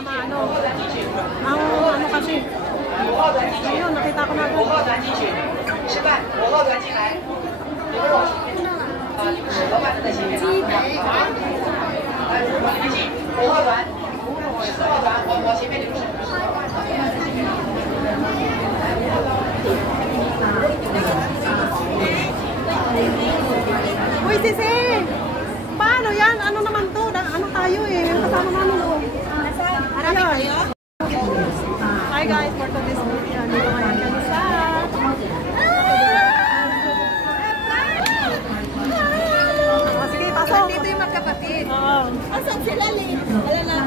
maano. Ang ano kasi. Ayun, nakita ko na ito. Uy, Sisi! Paano yan? Ano naman to? Ano tayo eh? Kasama namin o. Harapin kayo? Hi guys, for today's video. Dito ngayon kami sa... Sige, pasok. Dito yung magkapatid. Oo. Asan sila, Lynn?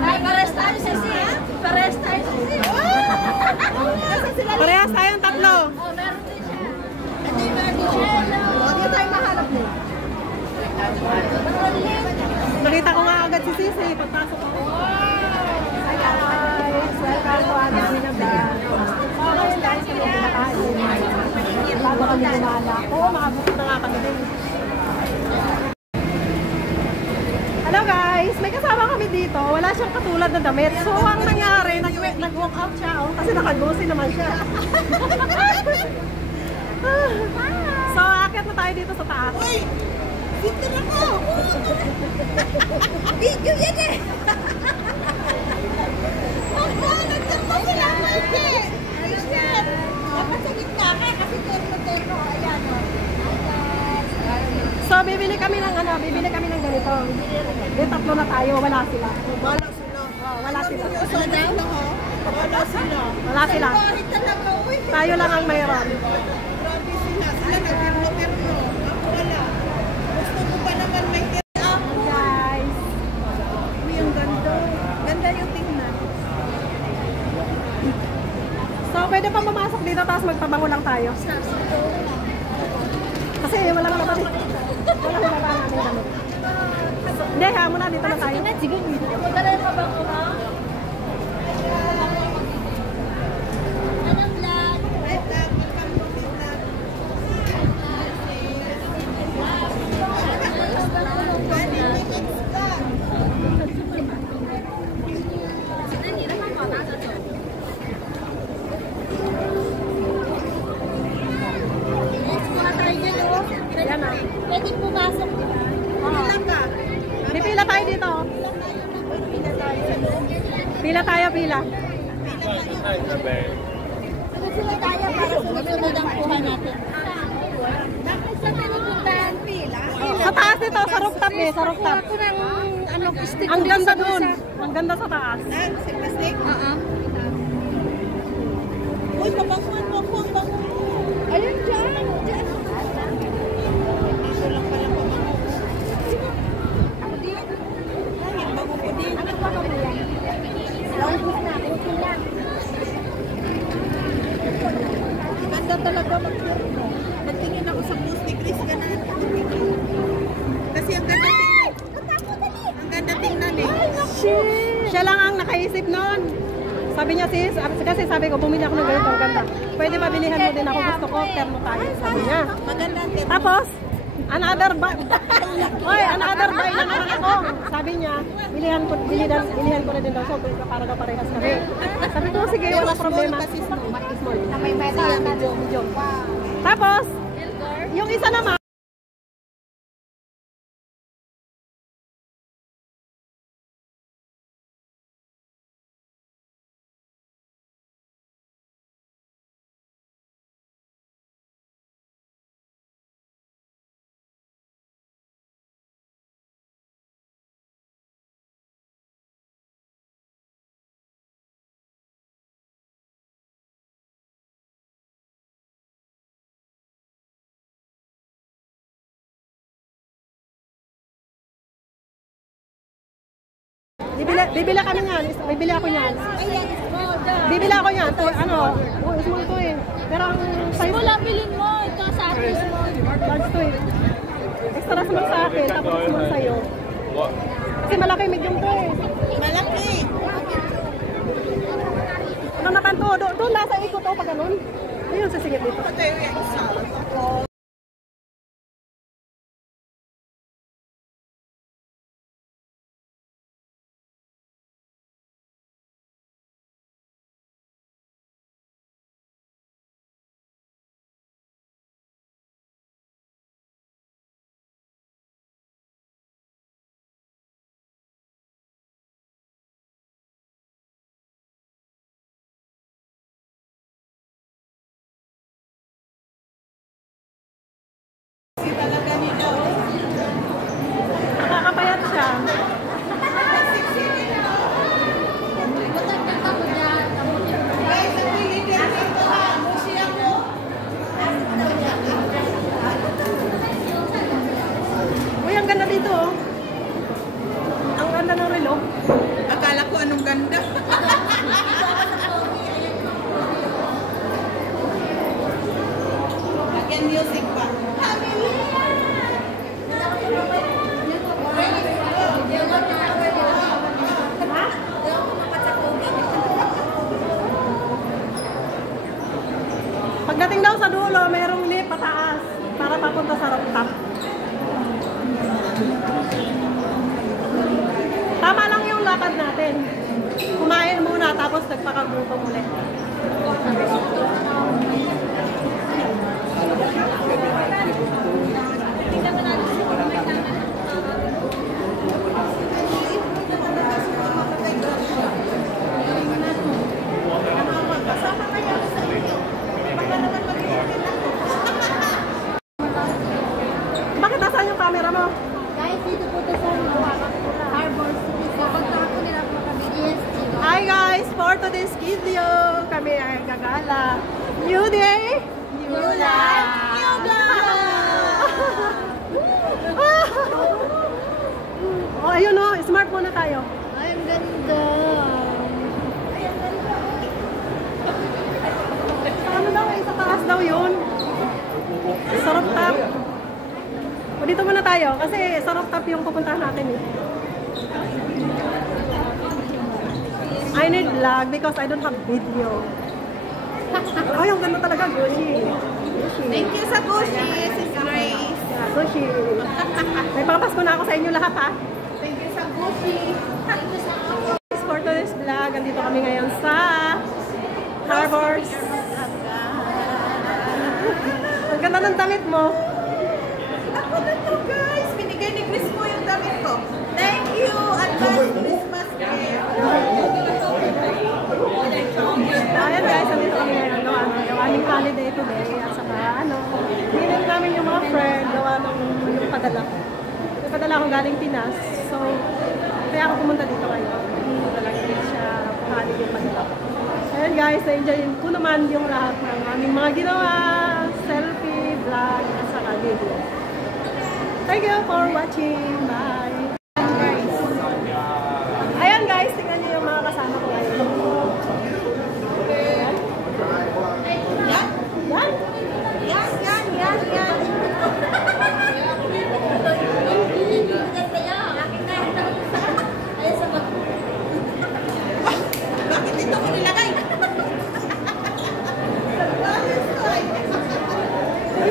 Ay, pares tayo, Sisi, ha? Pares tayo, Sisi. Asan sila, Lynn? Parehas tayong tatlo. Oo, meron din siya. Ito yung meron siya. Hindi tayo mahanap din. Nakita ko nga agad si Sisi. Pagpasok ako. Hi guys! Welcome to Ate Gina Vlog. Okay guys, kami pinakain. Bago kami lumala. Oo, makabukit na nga kami din. Hello guys! May kasama kami dito. Wala siyang katulad na damit. So, ang nangyari, nag-walk out siya. Oh, kasi nakagosi naman siya. So, akit na tayo dito sa taas. Uy! Dito na ko! Video yan eh! Nagtapa sila mo eh! Ayos yan! Dapat sa gitna ka kasi termo-termo. Ayan o. So, bibili kami ng ganito. Di tatlo na tayo. Wala sila. Wala sila. Wala sila. Wala sila. Wala sila. Tayo lang ang mayroon. Grabe sila. Sila nagtermo-termo. Wala. Gusto ko pa naman may tira ako. Guys. Uy, ang ganda. Ganda yung tingnan. So, pwede pa pumasok dito tapos magpabango lang tayo. Kasi walang laban. Walang laban namin gamit. Hindi, ha muna dito na tayo. Sige, dala yung pabango ha. Pwede pumasok. May pila tayo dito. Pila tayo, pila. Sila tayo para sunod ang kuha natin. Bakit sa pinupuntahan pila? Sa taas dito, sa rooftop eh, sa rooftop. Ang ganda dun. Ang ganda sa taas. Sa plastic? Oo. Uy, pabanguan mo ako. Ayun dyan. Dyan. Dito lang pala pabanguan. Ako din. Bago ko din. Ano pa kami yan? Launches na. Bukin lang. Ganda talaga mag-turno. Nagtingin ako sa post ni Chris. Ganun. Kasi ang ganda tingnan. Ang ganda tingnan eh. Siya lang ang nakaisip nun. Sabi niya sis, kasi sabi ko, bumili ako ng ganito, ang ganda. Pwede ba bilihan mo din ako, gusto ko, termo tayo, sabi niya. Tapos, another buy na naman ako. Sabi niya, bilihan ko na din daw, so para daw parehas kami. Sabi ko, sige, wala problema. Small. Medyo. Tapos, yung isa naman, bibili kami niyan. Bibili ako niyan. Bibili ako niyan. Ano? Small to eh. Pero ang size... Small ang bilhin mo. Ito sa atin small. Large to eh. Extra small sa akin. Tapos small sa'yo. Kasi malaki medium to eh. Malaki. Ano naman to? Doon nasa ikot to pag ganun. Ayun, sasingit dito. Ito yung isa. lakad natin. Kumain muna, tapos nagpakagutom ulit. Bakit nasaan yung camera mo? Guys, dito po ito sa Harbor City. So, pagtahan ko nila po kami ESG. Hi guys! For today's video, kami ay gagala. New day! New life! New vlog! Oh, ayun o. Smart muna tayo. Ay, ang ganda. Ano daw eh? Sa taas daw yun. Sa rooftop. O dito muna tayo kasi sa rooftop yung pupuntahan natin eh. I need vlog because I don't have video. Ay, ang ganda talaga, Gucci. Thank you sa Gucci, Sis Grace. Yeah, Gucci. May papasko na ako sa inyo lahat ha. Thank you sa Gucci. Thank you sa Gucci. For today's vlog, andito kami ngayon sa Harbors. Ang ganda ng damit mo. Ako na to, guys. Binigay ni Chris mo yung damit ko. Thank you. Advance Christmas gift. Ayan guys, andito kami ngayon. Gawa ng holiday today. At saka hinip namin yung mga friend. Gawa ng yung padala. Yung padala akong galing Pinas. So, kaya ako pumunta dito ngayon. Talaga din siya holiday yung padala. Ayan guys, na-enjoyin ko naman yung lahat ng aming mga ginawa. Selfie, vlog, at saka video. Thank you for watching. Bye! Ayan guys, tingnan niyo yung mga kasama ko ngayon. Ayan. Yan. Yan. Yan, yan, yan, yan. Bakit ito mo nilagay?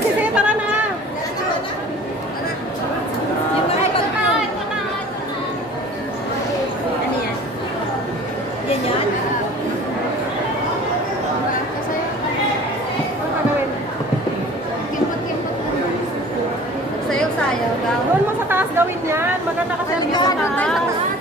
Sige, tara na. Ano yan? Yan yan? Ano gagawin? Kimpot-kimpot. Sayaw-sayaw daw. Doon mo sa taas gawin yan. Maganda kasi ang view sa taas.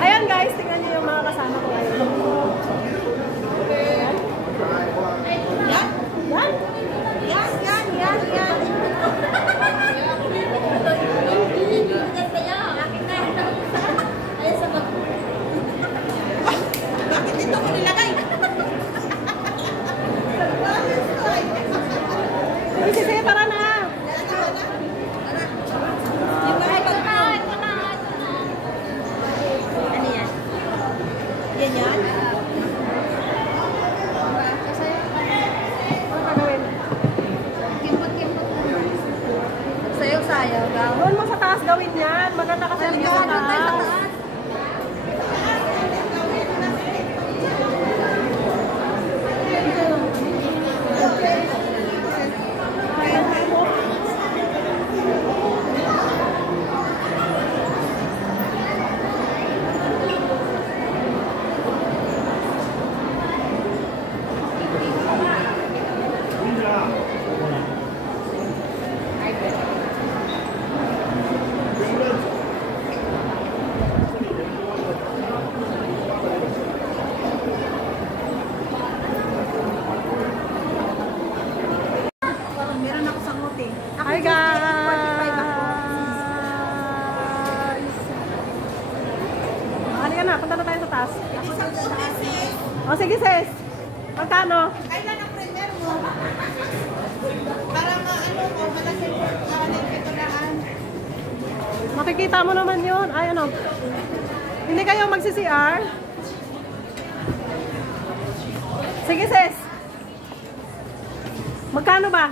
Ayan guys, tingnan niyo yung mga kasama ko ngayon. Ayan. Yan? Yan. Yan, yan, yan, yan. Bakit ito mo nilagay? Sige, tara na. Ano yan? Yan yan? Ano gagawin? Kimpot-kimpot. Sayaw-sayaw daw. Doon mo sa taas gawin yan. Maganda kasi ang view sa taas. Meron ako sa ngote. Hi guys! Halika na, punta na tayo sa taas. Ako sa ngote, sis. O sige sis, magkano? Kailan ang printer mo? Para ano ko, malaking pintulaan. Makikita mo naman yun. Ay, ano? Hindi kayo magsi-CR? Sige, sis. Magkano ba?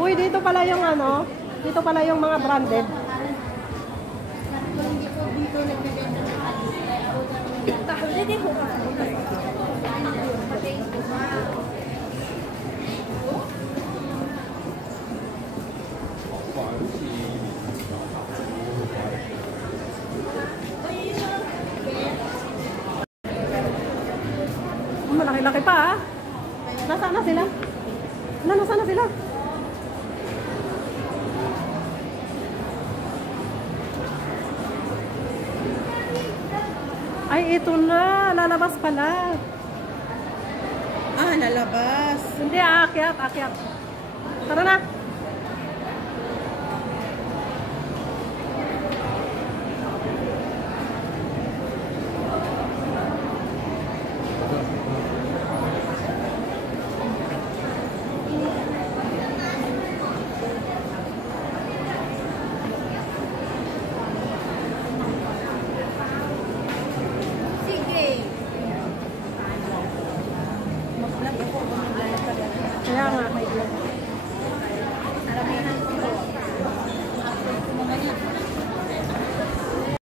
Uy, dito pala yung ano, dito pala yung mga branded. Malaki-laki pa ah. Nasaan na sila? Nasaan na sila? Ay, ito na. Lalabas pala. Ah, lalabas. Hindi, aakyat. Tara na.